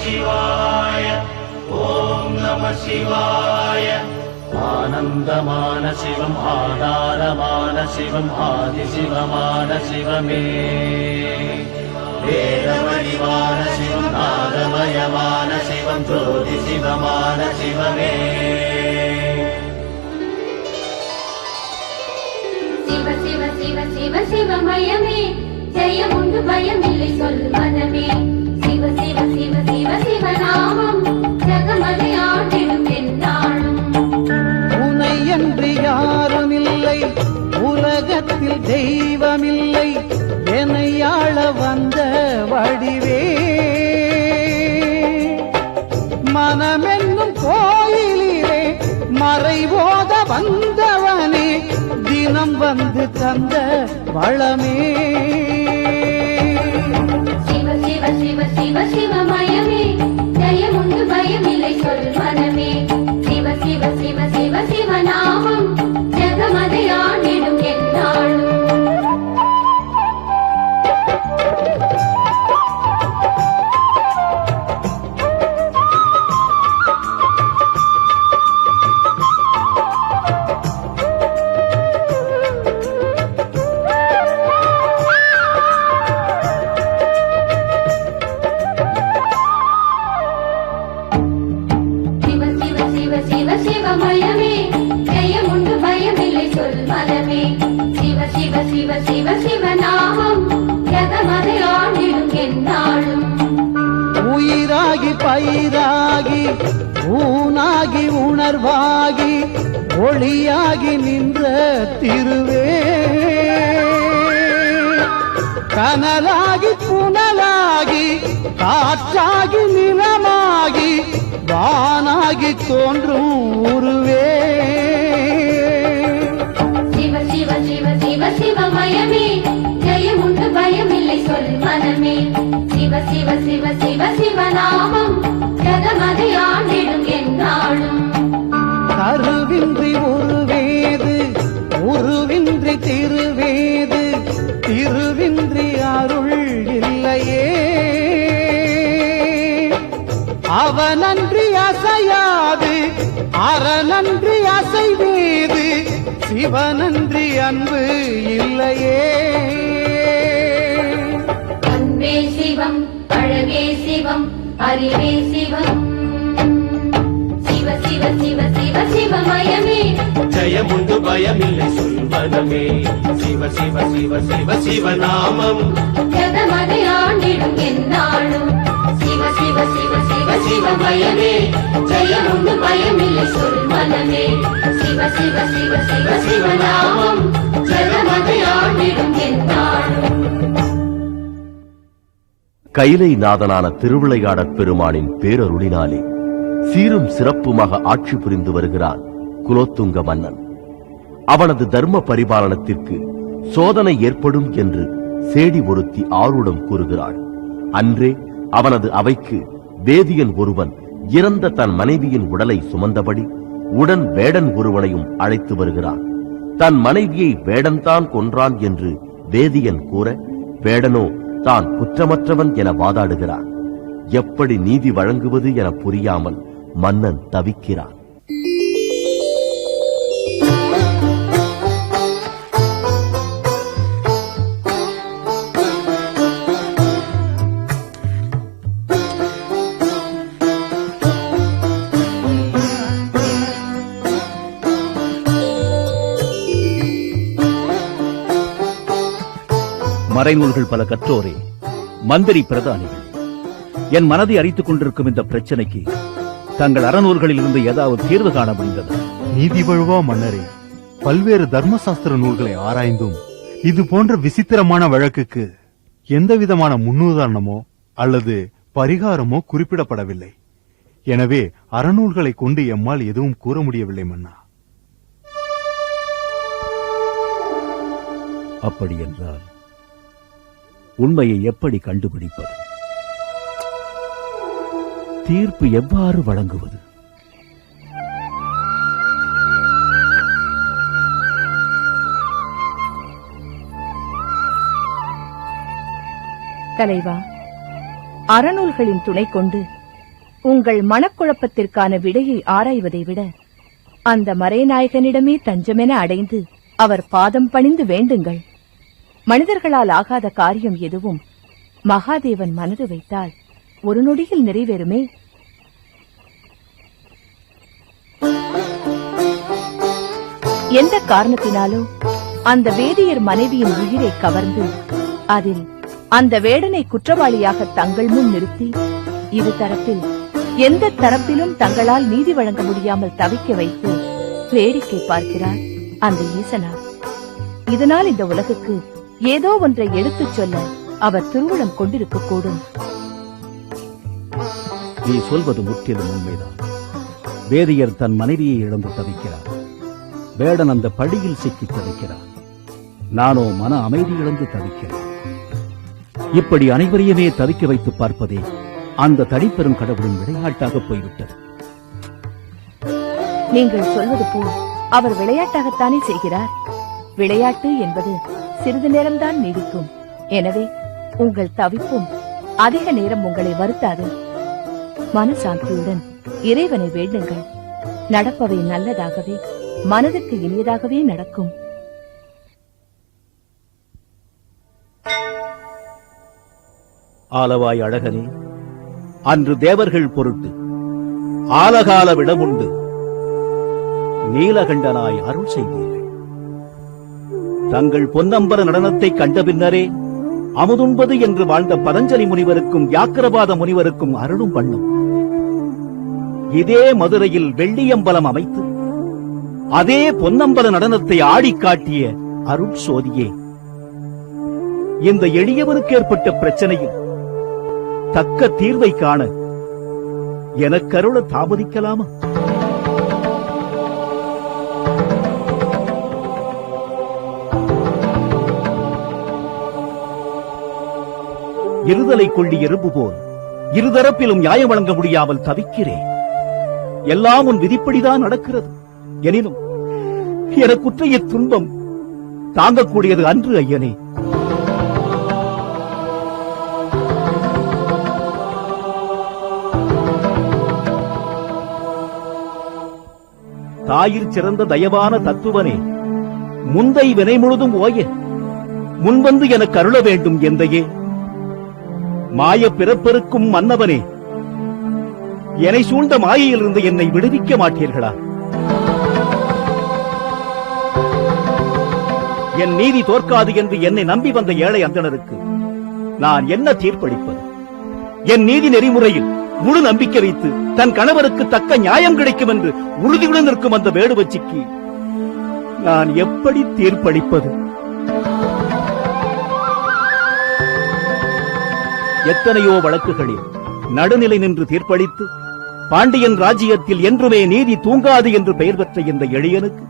சிவாய ஓம் நம சிவாய. ஆனந்தமான சிவம் ஆதாரமான சிவம் ஆதிசிவமான சிவமே. வேதவடிவான சிவம் நாதமயமான சிவம் ஜோதி சிவமான சிவமே. சிவ சிவ சிவ சிவ சிவமயமே ஜெயம் உண்டு பயம் இல்லை சொல் மனமே. சிவ சிவ சிவ சிவ சிவநாமம் ஜகமதை ஆண்டிடும் எந்நாளும். உனை என்று யாரும் இல்லை, உலகத்தில் தெய்வமில்லை, என்னை ஆள வந்த வடிவே. மனமென்னும் கோயிலிலே மறைபோத வந்தவனே, தினம் வந்து தந்த வளமே. சிவ சிவ சிவ சிவ சிவமயமே ஜெயம் உண்டு பயம் இல்லை சொல் மனமே. சிவ சிவ சிவ சிவ சிவநாமம் ஜகமதை ஆண்டிடும் எந்நாளும். சிவமயமே ஜெயம் உண்டு பயமில்லை சொல் மனமே. சிவ சிவ சிவ சிவ சிவநாமம் ஜகமதை ஆண்டிடும் எந்நாளும். உயிராகி பயிராகி ஊனாகி உணர்வாகி ஒளியாகி நின்ற திருவே. கனலாகி புனலாகி காற்றாகி நிலமாகி வானாகி தோன்றும் உருவே. சிவ சிவ சிவ சிவ சிவமயமே ஜெயம் உண்டு பயமில்லை சொல் மனமே. சிவ சிவ சிவ சிவ சிவநாமம் ஜகமதை ஆண்டிடும் எந்நாளும். கருவின்றி உருவேது, உருவின்றி திருவேது, திருவின்றி அருள் இல்லையே. அவனன்றி அசையாது, அறநன்றி அசைவேது, சிவனன்றி அன்பு இல்லையே. அன்பே சிவம் அழகே சிவம் அறிவே சிவம். சிவ சிவ சிவ சிவ சிவமயமே ஜெயம் உண்டு பயமில்லை சொல்வனமே. சிவ சிவ சிவ சிவ சிவநாமம் ஜகமதை ஆண்டிடும் எந்நாளும். சிவ சிவ சிவ சிவ சிவமயமே ஜெயம் உண்டு பயமில்லை சொல் மனமே. சிவ சிவ சிவ சிவ சிவநாமம் ஜகமதை ஆண்டிடும் எந்நாளும். கைலை நாதனான திருவிளையாடற் பெருமானின் பேரருளினாலே சீரும் சிறப்புமாக ஆட்சி புரிந்து வருகிறான் குலோத்துங்க மன்னன். அவனது தர்ம பரிபாலனத்திற்கு சோதனை ஏற்படும் என்று சேடி ஒருத்தி ஆரூடம் கூறுகிறாள். அன்றே அவனது அவைக்கு வேதியன் ஒருவன் இறந்த தன் மனைவியின் உடலை சுமந்தபடி உடன் வேடன் ஒருவனையும் அழைத்து வருகிறான். தன் மனைவியை வேடன்தான் கொன்றான் என்று வேதியன் கூற, வேடனோ தான் குற்றமற்றவன் என வாதாடுகிறான். எப்படி நீதி வழங்குவது என புரியாமல் மன்னன் தவிக்கிறான். மறைநூல்கள் பல கற்றோரே, மந்திரி பிரதானிகள், என் மனதை அரித்துக் கொண்டிருக்கும் இந்த பிரச்சனைக்கு தங்கள் அறநூல்களில் இருந்து ஏதாவது தீர்வு காண முடிந்தது? நீதி வழுவா மன்னரே, பல்வேறு தர்மசாஸ்திர நூல்களை ஆராய்ந்தும் இது போன்ற விசித்திரமான வழக்குக்கு எந்த விதமான முன்னுதாரணமோ அல்லது பரிகாரமோ குறிப்பிடப்படவில்லை. எனவே அறநூல்களை கொண்டு எம்மால் எதுவும் கூற முடியவில்லை மன்னா. அப்படி என்றால் உண்மையை எப்படி கண்டுபிடிப்பது? தீர்ப்பு எவ்வாறு வழங்குவது? தலைவா, அறநூல்களின் துணை கொண்டு உங்கள் மனக்குழப்பத்திற்கான விடையை ஆராய்வதை விட அந்த மறைநாயகனிடமே தஞ்சமென அடைந்து அவர் பாதம் பணிந்து வேண்டுங்கள். மனிதர்களால் ஆகாத காரியம் எதுவும் மகாதேவன் மனது வைத்தால் ஒரு நொடியில் நிறைவேறுமே. எந்த காரணத்தினாலோ அந்த வேதியர் மனைவியின் உயிரை கவர்ந்து அதில் அந்த வேடனை குற்றவாளியாக தங்கள் முன் நிறுத்தி இரு தரப்பில் எந்த தரப்பிலும் தங்களால் நீதி வழங்க முடியாமல் தவிக்க வைத்து வேடிக்கை பார்க்கிறார் அந்த ஈசனார். இதனால் இந்த உலகுக்கு ஏதோ ஒன்றை எடுத்துச் சொல்ல அவர் திருவுளம் கொண்டிருக்கக்கூடும். நீ சொல்வது முற்றிலும் உண்மைதான். வேதியர் தன் மனைவியை இழந்து தவிக்கிறார். வேடன் அந்த பழியில் சிக்கி தவிக்கிறார். நானோ மன அமைதி இழந்து தவிக்கிறேன். இப்படி அனைவரையுமே தவிக்க வைத்து பார்ப்பதே அந்த தனிப்பெரும் கடவுளின் விளையாட்டாக போய்விட்டது. நீங்கள் சொல்வது போல் அவர் விளையாட்டாகத்தானே செய்கிறார். விளையாட்டு என்பது சிறிது நேரம்தான் நீடிக்கும். எனவே உங்கள் தவிப்பும் அதிக நேரம் உங்களை வருத்தாது. மனசாந்தியுடன் இறைவனை வேண்டுங்கள். நடப்பவை நல்லதாகவே மனதுக்கு இனியதாகவே நடக்கும். ஆலவாய் அழகனே, அன்று தேவர்கள் பொருட்டு ஆலகால விடமுண்டு நீலகண்டனாய் அருள் செய்தீர்கள். தங்கள் பொன்னம்பல நடனத்தை கண்ட பின்னரே அமுதுண்பது என்று வாழ்ந்த பதஞ்சலி முனிவருக்கும் வியாக்கிரபாத முனிவருக்கும் அருளும் பண்ணும். இதே மதுரையில் வெள்ளியம்பலம் அமைத்து அதே பொன்னம்பல நடனத்தை ஆடிக் காட்டிய அருட்சோதியே, இந்த எளியவனுக்கு ஏற்பட்ட பிரச்சனையில் தக்க தீர்வை காண எனக்கருள தாமதிக்கலாமா? இருதலை கொள்ளி எறும்பு போல் இருதரப்பிலும் நியாயம் வழங்க முடியாமல் தவிக்கிறேன். எல்லாம் உன் விதிப்படிதான் நடக்கிறது. எனினும் எனக்குற்றைய துன்பம் தாங்கக்கூடியது அன்று ஐயனே. தாயிற் சிறந்த தயவான தத்துவனே, முந்தை வினை முழுதும் ஓய முன்வந்து எனக்கு அருள வேண்டும் எந்தையே. மாய பிறப்பெருக்கும் மன்னவனே, என்னை சூழ்ந்த மாயையிலிருந்து என்னை விடுவிக்க மாட்டீர்களா? என் நீதி தோற்காது என்று என்னை நம்பி வந்த ஏழை அந்தணருக்கு நான் என்ன தீர்ப்பளிப்பது? என் நீதி நெறிமுறையில் முழு நம்பிக்கை வைத்து தன் கணவருக்கு தக்க நியாயம் கிடைக்கும் என்று உறுதியுடன் நிற்கும் அந்த வேடுவச்சிக்கு நான் எப்படி தீர்ப்பளிப்பது? எத்தனையோ வழக்குகளில் நடுநிலை நின்று தீர்ப்பளித்து பாண்டியன் ராஜ்யத்தில் என்றுமே நீதி தூங்காது என்று பெயர் பெற்ற இந்த எளியனுக்கு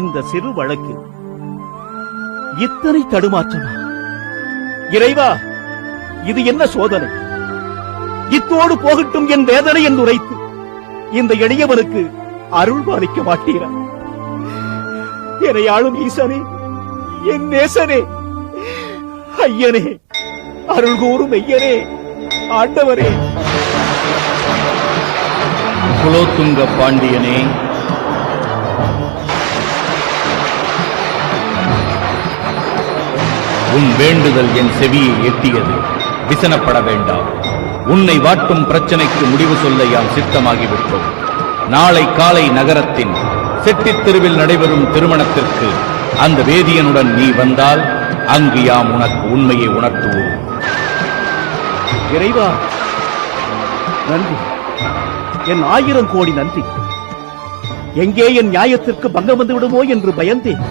இந்த சிறு வழக்கில் இத்தனை தடுமாற்றமா? இறைவா, இது என்ன சோதனை? இத்தோடு போகட்டும் என் வேதனை என்று உரைத்து இந்த எளியவனுக்கு அருள் பாலிக்க மாட்டீரா? என்னை ஆளும் ஈசனே, என் நேசனே, ஐயனே, அருள் கூறும் ஐயனே, ஆண்டவரே. குலோத்துங்க பாண்டியனே, உன் வேண்டுதல் என் செவியை எட்டியது. விசனப்பட வேண்டாம். உன்னை வாட்டும் பிரச்சனைக்கு முடிவு சொல்ல யாம் சித்தமாகிவிட்டோம். நாளை காலை நகரத்தின் செட்டித் தெருவில் நடைபெறும் திருமணத்திற்கு அந்த வேதியனுடன் நீ வந்தால் அங்கு யாம் உனக்கு உண்மையை உணர்த்துவோம். இறைவா, நன்றி, என் 1000 கோடி நன்றி. எங்கே என் நியாயத்திற்கு பங்கம் வந்து விடுமோ என்று பயந்தேன்.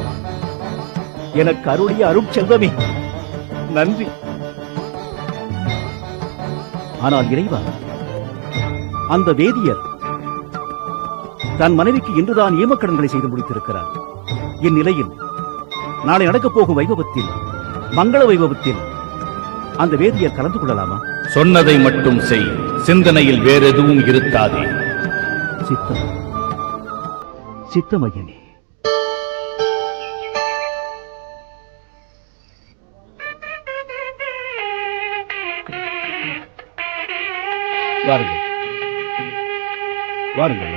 எனக்கு அருளிய அருட்செல்வமே, நன்றி. ஆனால் இறைவா, அந்த வேதியர் தன் மனைவிக்கு இன்றுதான் ஈமக்கடன்களை செய்து முடித்திருக்கிறார். இந்நிலையில் நாளை நடக்கப் போகும் வைபவத்தில், மங்கள வைபவத்தில் அந்த வேதியர் கலந்து கொள்ளலாமா? சொன்னதை மட்டும் செய். சிந்தனையில் வேறெதுவும் இருக்காதே. சித்தம், சித்தமகனே. வாருங்கள். வாருங்கள்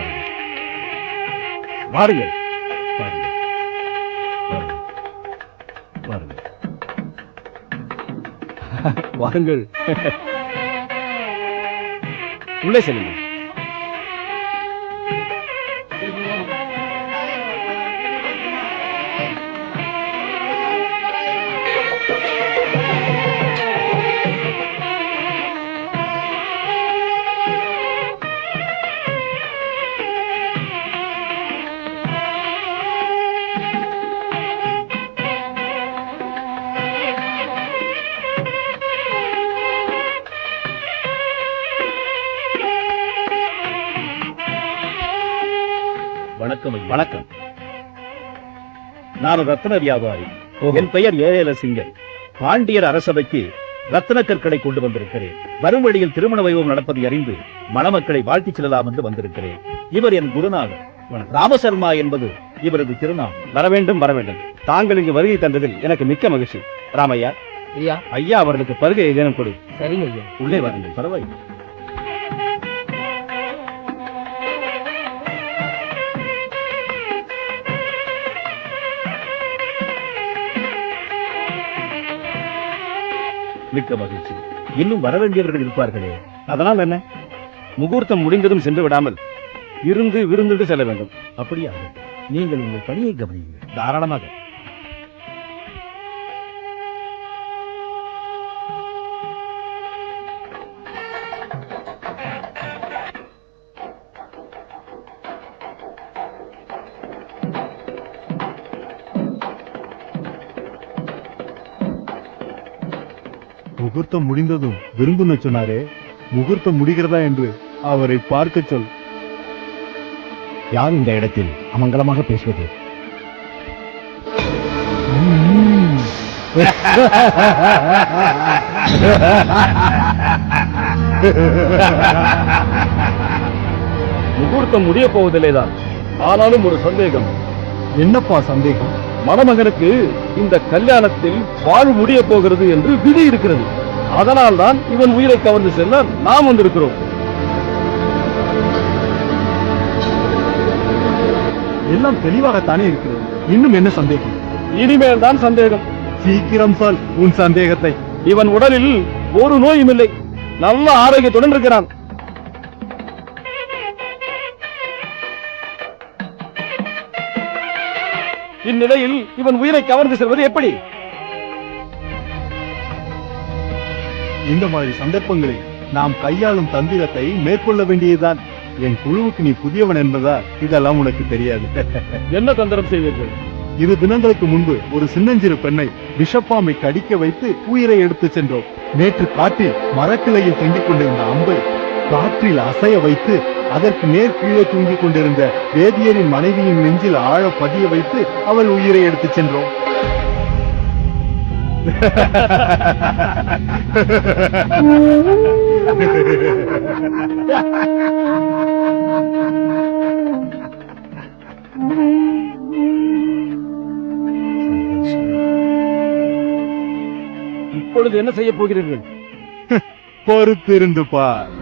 வாருங்கள் வாருங்கள் வாருங்கள் வாருங்கள் வாருங்கள் உள்ளே செல்லுங்கள். வணக்கம் ஐயா. வணக்கம். நான் ஒரு ரத்ன வியாபாரி. என் பெயர் ஏஎல சிங்கர். பாண்டியர் அரசவைக்கு ரத்ன கற்களை கொண்டு வந்திருக்கிறேன். வரும் வழியில் திருமண வைபவம் நடப்பதை அறிந்து மணமக்களை வாழ்த்திச் செல்லலாம் என்று வந்திருக்கிறேன். இவர் என் குருநாதர் ராமசர்மா என்பது இவரது திருநாமம். வர வேண்டும் வர வேண்டும். தாங்கள் இங்கு வருகை தந்ததில் எனக்கு மிக்க மகிழ்ச்சி. ராமையா, ஐயா அவர்களுக்கு பருகை ஏதேனும் கொடு. சரிங்க ஐயா. உள்ளே வாருங்கள். பரவாயில்லை. மிக்க மகிழ்ச்சி. இன்னும் வர வேண்டியவர்கள் இருப்பார்களே, அதனால் என்ன? முகூர்த்தம் முடிந்ததும் சென்று விடாமல் இருந்து விருந்துட்டு செல்ல வேண்டும். அப்படியா? நீங்கள் உங்கள் பணியை கவனியுங்கள். தாராளமாக. முகூர்த்தம் முடிந்ததும் விருந்துன்னு சொன்னாரே, முகூர்த்தம் முடிகிறதா என்று அவரை பார்க்க சொல். யார் இந்த இடத்தில் அமங்கலமாக பேசுவது? முகூர்த்தம் முடிய போவதில்லைதான். ஆனாலும் ஒரு சந்தேகம். என்னப்பா சந்தேகம்? மணமகனுக்கு இந்த கல்யாணத்தில் வாழ்வு முடிய போகிறது என்று விதி இருக்கிறது. அதனால் தான் இவன் உயிரை கவர்ந்து செல்ல நாம் வந்திருக்கிறோம். எல்லாம் தெளிவாகத்தானே இருக்கிறது. இன்னும் என்ன சந்தேகம்? இனிமேல் தான் சந்தேகம். சீக்கிரம் சொல் உன் சந்தேகத்தை. இவன் உடலில் ஒரு நோயும் இல்லை. நல்ல ஆரோக்கியத்துடன் இருக்கிறான். இந்நிலையில் இவன் உயிரை கவர்ந்து செல்வது எப்படி? இந்த மாதிரி சந்தர்ப்பங்களில் நாம் கையாளும் தந்திரத்தை மேற்கொள்ள வேண்டியதுதான். என் குழுவுக்கு நீ புதியவன் என்பதால் இதெல்லாம் உனக்கு தெரியாது. என்ன தந்திரம் செய்வீர்கள்? 2 தினங்களுக்கு முன்பு ஒரு சின்னஞ்சிறு பெண்ணை விஷப்பாம்பை கடிக்க வைத்து உயிரை எடுத்து சென்றோம். நேற்று காட்டில் மரக்கிளையில் தொங்கிக் கொண்டிருந்த அம்பை காற்றில் அசைய வைத்து அதற்கு நேர் கீழே தூங்கிக் கொண்டிருந்த வேதியரின் மனைவியின் நெஞ்சில் ஆழ பதிய வைத்து அவள் உயிரை எடுத்துச் சென்றோம். இப்பொழுது என்ன செய்ய போகிறீர்கள்? பொறுத்திருந்து பார்.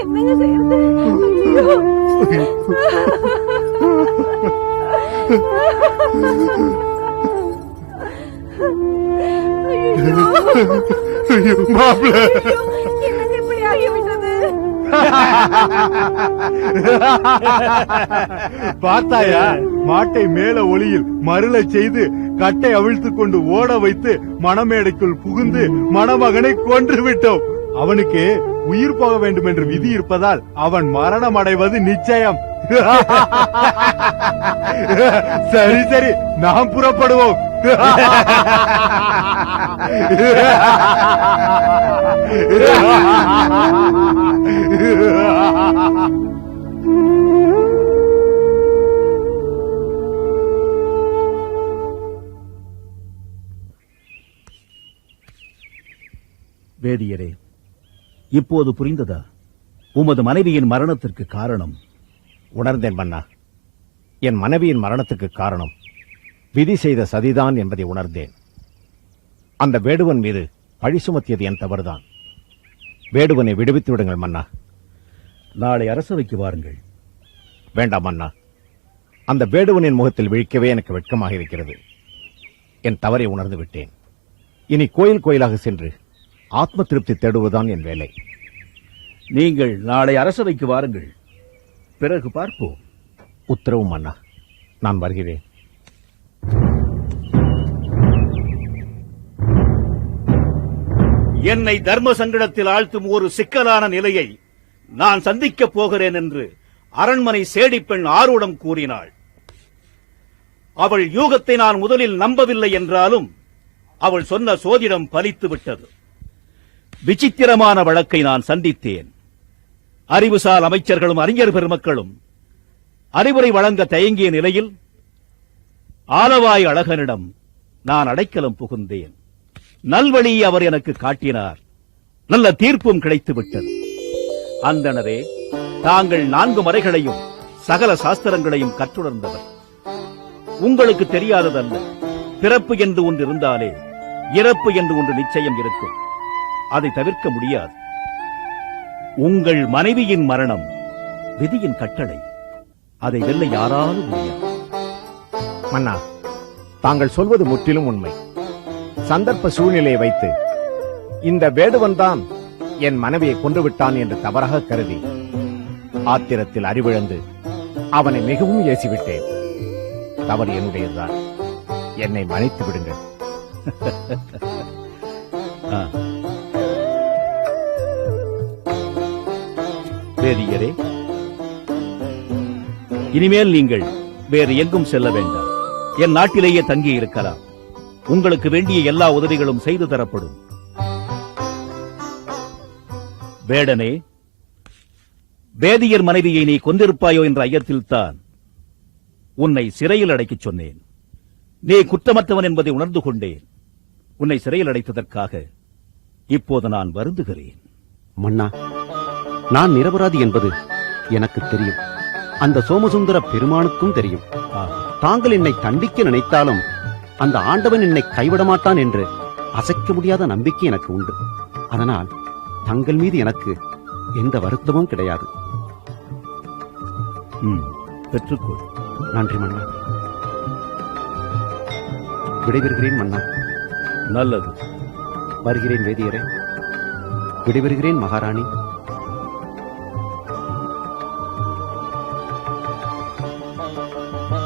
என்னங்க செய்யறது? ஐயோ. மாப்பிள்ள என்னங்க இப்படி ஆகிவிட்டது? பார்த்தாயா, மாட்டை மேல ஒளியில் மருள செய்து கட்டை அவிழ்த்துக் கொண்டு ஓட வைத்து மணமேடைக்குள் புகுந்து மணமகனை கொன்று விட்டோம். அவனுக்கு உயிர் போக வேண்டும் என்று விதி இருப்பதால் அவன் மரணம் அடைவது நிச்சயம். சரி சரி, நாம் புறப்படுவோம். வேதியரே, இப்போது புரிந்ததா உமது மனைவியின் மரணத்திற்கு காரணம்? உணர்ந்தேன் மன்னா. என் மனைவியின் மரணத்துக்கு காரணம் விதி செய்த சதிதான் என்பதை உணர்ந்தேன். அந்த வேடுவன் மீது பழி சுமத்தியது என் தவறுதான். வேடுவனை விடுவித்து விடுங்கள் மன்னா. நாளை அரசவைக்கு வாருங்கள். வேண்டாம் மன்னா. அந்த வேடுவனின் முகத்தில் விழிக்கவே எனக்கு வெட்கமாக இருக்கிறது. என் தவறை உணர்ந்து விட்டேன். இனி கோயில் கோயிலாக சென்று ஆத்ம திருப்தி தேடுவதுதான் என் வேலை. நீங்கள் நாளை அரசவைக்கு வாருங்கள், பிறகு பார்ப்போம். உத்தரவு மன்னா. நான் வருகிறேன். என்னை தர்ம சங்கடத்தில் ஆழ்த்தும் ஒரு சிக்கலான நிலையை நான் சந்திக்கப் போகிறேன் என்று அரண்மனை சேடிப்பெண் ஆரூடம் கூறினாள். அவள் யூகத்தை நான் முதலில் நம்பவில்லை என்றாலும் அவள் சொன்ன சோதிடம் பலித்து விட்டது. விசித்திரமான வழக்கை நான் சந்தித்தேன். அறிவுசால் அமைச்சர்களும் அறிஞர் பெருமக்களும் அறிவுரை வழங்க தயங்கிய நிலையில் ஆலவாய் அழகனிடம் நான் அடைக்கலம் புகுந்தேன். நல்வழி அவர் எனக்கு காட்டினார். நல்ல தீர்ப்பும் கிடைத்து விட்டது. அந்தணரே, தாங்கள் 4 மறைகளையும் சகல சாஸ்திரங்களையும் கற்றுணர்ந்தவர். உங்களுக்கு தெரியாததல்ல, பிறப்பு என்று ஒன்று இருந்தாலே இறப்பு என்று ஒன்று நிச்சயம் இருக்கும். அதை தவிர்க்க முடியாது. உங்கள் மனைவியின் மரணம் விதியின் கட்டளை. அதை வெல்ல யாராலும் முடியாது. மன்னா, தாங்கள் சொல்வது முற்றிலும் உண்மை. சந்தர்ப்ப சூழ்நிலையை வைத்து இந்த வேடுவன் தான் என் மனைவியை கொன்றுவிட்டான் என்று தவறாக கருதி ஆத்திரத்தில் அறிவிழந்து அவனை மிகவும் ஏசிவிட்டேன். தவறு என்னுடையதுதான். என்னை மன்னித்து விடுங்கள். வேதியரே, இனிமேல் நீங்கள் வேறு எங்கும் செல்ல வேண்டாம். என் நாட்டிலேயே தங்கி இருக்கலாம். உங்களுக்கு வேண்டிய எல்லா உதவிகளும் செய்து தரப்படும். வேடனே, வேதியர் மனைவியை நீ கொண்டிருப்பாயோ என்ற ஐயத்தில்தான் உன்னை சிறையில் அடைக்கச் சொன்னேன். நீ குற்றமற்றவன் என்பதை உணர்ந்து கொண்டேன். உன்னை சிறையில் அடைத்ததற்காக இப்போது நான் வருந்துகிறேன். மன்னா, நான் நிரபராதி என்பது எனக்கு தெரியும். அந்த சோமசுந்தர பெருமானுக்கும் தெரியும். தாங்கள் என்னை தண்டிக்க நினைத்தாலும் அந்த ஆண்டவன் என்னை கைவிட மாட்டான் என்று அசைக்க முடியாத நம்பிக்கை எனக்கு உண்டு. அதனால் தங்கள் மீது எனக்கு எந்த வருத்தமும் கிடையாது. பெற்றுக்கொள். நன்றி மன்னா. விடைபெறுகிறேன் மன்னா. நல்லது. வருகிறேன் வேதியரே. விடைபெறுகிறேன் மகாராணி.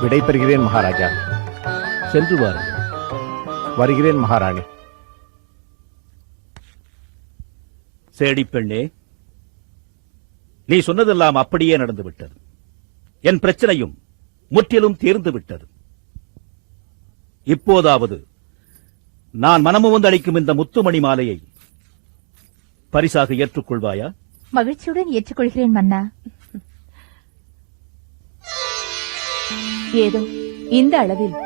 விடைபெறுகிறேன் மகாராஜா. சென்று வாருங்கள். வருகிறேன் மகாராணி. சேடிப்பெண்ணே, நீ சொன்னதெல்லாம் அப்படியே நடந்துவிட்டது. என் பிரச்சனையும் முற்றிலும் தீர்ந்து விட்டது. இப்போதாவது நான் மனமுவந்து அளிக்கும் இந்த முத்துமணி மாலையை பரிசாக ஏற்றுக்கொள்வாயா? மகிழ்ச்சியுடன் ஏற்றுக்கொள்கிறேன் மன்னா. ஏதோ இந்த அளவில்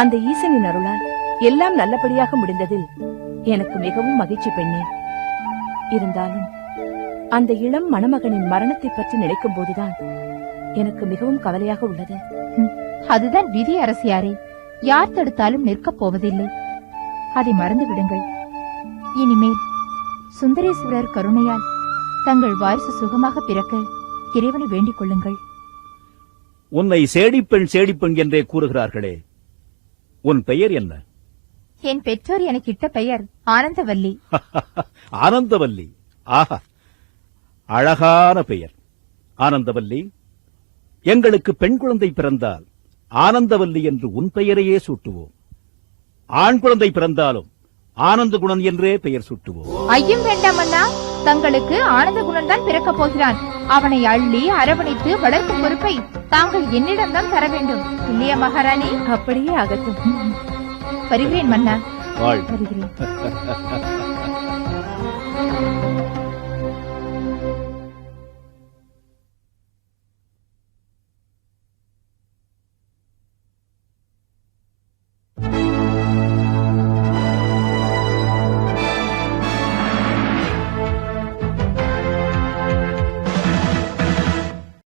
அந்த ஈசனின் அருளால் எல்லாம் நல்லபடியாக முடிந்ததில் எனக்கு மிகவும் மகிழ்ச்சி பெண்ணே. இருந்தாலும் அந்த இளம் மணமகனின் மரணத்தை பற்றி நினைக்கும் போதுதான் எனக்கு மிகவும் கவலையாக உள்ளது. அதுதான் விதி அரசியாரே. யார் தடுத்தாலும் நிற்கப் போவதில்லை. அதை மறந்து விடுங்கள். இனிமேல் சுந்தரேஸ்வரர் கருணையால் தங்கள் வாரிசு சுகமாக பிறக்க இறைவனை வேண்டிக் கொள்ளுங்கள். உன்னை சேடிப்பெண் சேடிப்பெண் என்றே கூறுகிறார்களே, உன் பெயர் என்ன? என் பெற்றோர் எனக்கு இட்ட பெயர் ஆனந்தவல்லி. ஆனந்தவல்லி. ஆஹா, அழகான பெயர். ஆனந்தவல்லி, எங்களுக்கு பெண் குழந்தை பிறந்தால் ஆனந்தவல்லி என்று உன் பெயரையே சூட்டுவோம். ஆண் குழந்தை பிறந்தாலும் ஆனந்த குணன் என்றே பெயர் சூட்டுவோம். ஐயம் வேண்டாம் அண்ணா. தங்களுக்கு ஆனந்த குணன் தான் பிறக்கப் போகிறான். அவனை அள்ளி அரவணைத்து வளர்க்கும் பொறுப்பை தாங்கள் என்னிடம்தான் தர வேண்டும். இல்லையா மகாராணி? அப்படியே ஆகட்டும். வருகிறேன் மன்னா. வாழ். வருகிறேன்.